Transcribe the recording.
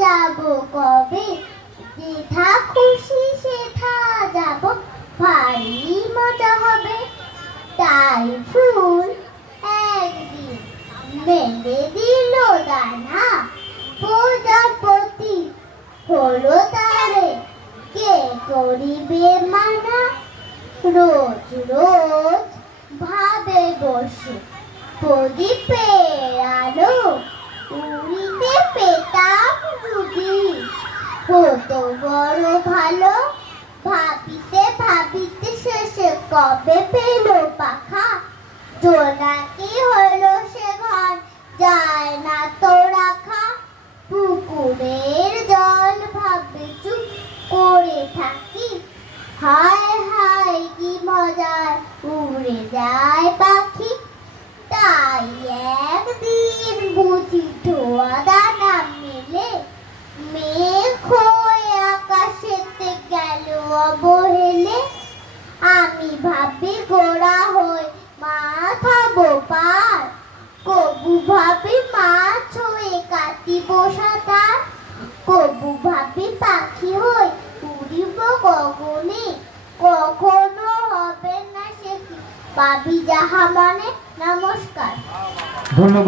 যাব কবে, যেথা খুশি সেথা যাব, ভারী মজা হবে। তাই ফুল একদিন মেলে দিল দানা, প্রজাপতি হলো তারে কে করিবে মানা। রোজ রোজ ভাবে বসে প্রদীপের আলো, উড়িতে পেতাম যদি হতো বড় ভালো। ভাবিতে ভাবিতে শেষে কবে পেল পাখা, জোনাকি হলো সে ঘর যায় না তো রাখা। পুকুরের জল ভাবে চুপ করে থাকি, হায় হায় কি মজার উড়ে যায় পাখি। তাই একদিন বুঝি ধোয়া দানা মেলে, মেঘ হয়ে আকাশেতে গেল অবহেলে। আমি ভাবি ঘোড়া হয়ে মাছ হবো পার, কবু ভাবি মাছ হয়ে কাটিব সাঁতার। কবু ভাবি পাখি হয়ে উড়িব গগনে, কখনো হবে না সে কি, পাবি যাহা মনে। নমস্কার। ধন্যবাদ।